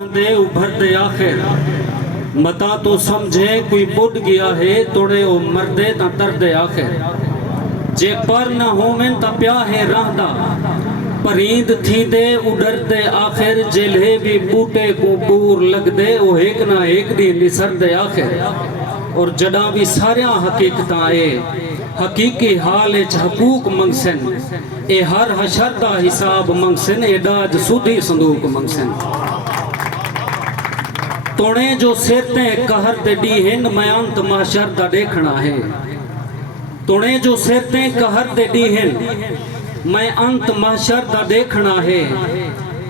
دے ابھر دے آخر متا تو سمجھے کوئی بڑھ گیا ہے توڑے او مردے تا تر دے آخر جے پر نہ ہومن تا پیا ہے راہ دا پریند تھی دے اڈر دے آخر جیلے بھی بوٹے کو بور لگ دے او ایک نہ ایک دی نسر دے آخر اور جڑا بھی ساریاں حقیقتاں اے حقیقی حال اچ حقوق منگسن اے ہر حشر دا حساب منگسن اے داج سودھی صندوق منگسن توڑے جو سیرتیں قہر دے ڈیہن میں انت محشر دا دیکھنا ہے توڑے جو سیرتیں قہر دے ڈیہن میں انت محشر دا دیکھنا ہے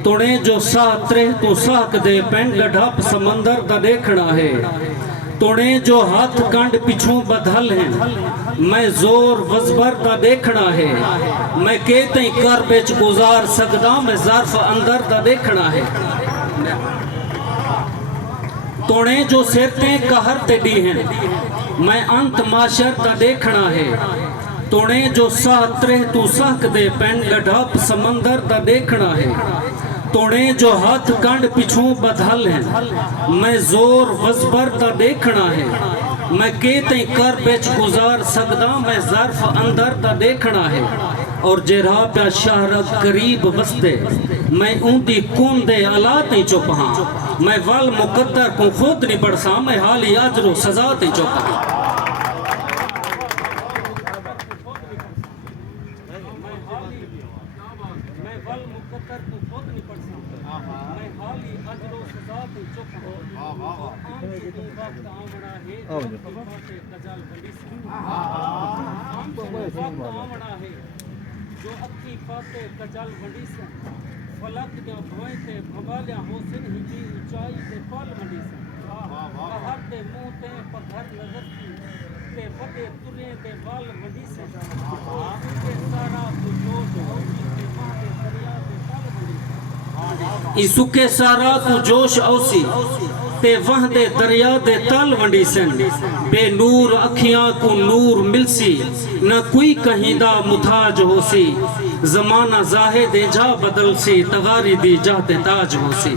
توڑے جو ساہ ترہ تو ساک دے پینڈ ڈھپ سمندر دا دیکھنا ہے توڑے جو ہاتھ کنڈ پچھوں بدھل ہیں میں زور وزبر دا دیکھنا ہے میں کہتے کر بیچ گزار سکدا میں ظرف اندر دا دیکھنا ہے توڑے جو سیرتیں قہر تے ڈی ہیں میں انت معاشر دا دیکھنا ہے توڑے جو ساہ ترہ تو ساک دے پین لڈھاپ سمندر دا دیکھنا ہے توڑے جو ہاتھ کنڈ پچھوں بدھل ہیں میں زور وزبر دا دیکھنا ہے میں کہتے کر بیچ گزار سکدا میں ظرف اندر دا دیکھنا ہے اور جرہا پیا شہرت قریب وستے میں اندی کون دے آلاتیں چوپہاں میں وال مقدر کو خود نہیں پڑھساں میں حالی عجر و سزاتیں چوپہاں میں وال مقدر کو خود نہیں پڑھساں میں حالی عجر و سزاتیں چوپہاں آن کے دو وقت آمڑا ہے کجال بڑی سے آن کے دو وقت آمڑا ہے جو اکی پاتے کجال بڑی سے فلک دے بھوئے تے بھمالیا حسن ہی جی اونچائی تے پال منڈی سے بہر دے منہ تے پتھر نظر کی تے بڑے تلے دے بال منڈی سے کے سارا تو جوش اوسی تے ماں دے دریا دے پال منڈی سے اسو کے سارا تو جوش اوسی تے وہاں دے دریا دے تال ونڈی سن بے نور اکھیاں کو نور ملسی نہ کوئی کہیں دا متاج ہو سی زمانہ زاہد جا بدل سی تغاری دی جاتے تاج ہو سی